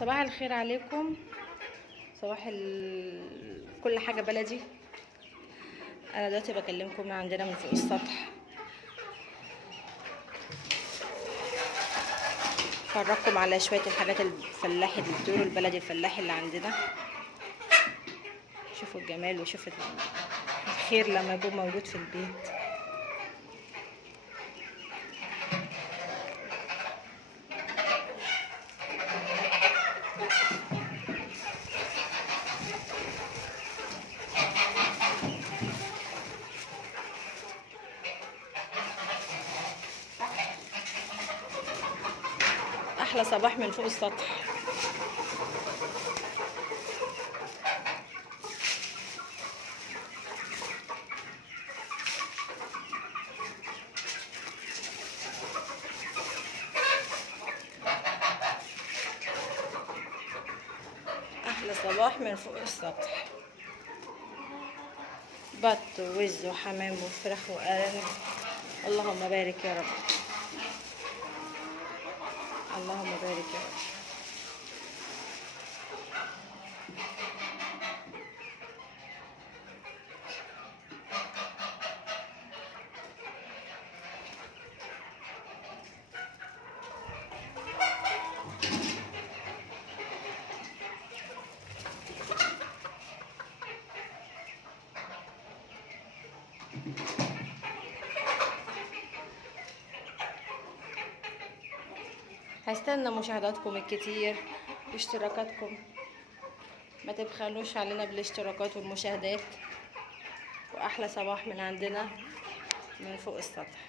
صباح الخير عليكم. كل حاجة بلدي. انا دلوقتي بكلمكم من عندنا من فوق السطح، فرجكم على شوية الحاجات الفلاحي، الدور البلدي الفلاحي اللي عندنا. شوفوا الجمال وشوفوا الخير لما يكون موجود في البيت. احلى صباح من فوق السطح. احلى صباح من فوق السطح. بط ووز وحمام وفراخ وارانب. اللهم بارك يا رب، اللهم بارك يا رب. هستنى مشاهداتكم الكتير واشتراكاتكم، ما تبخلوش علينا بالاشتراكات والمشاهدات. واحلى صباح من عندنا من فوق السطح.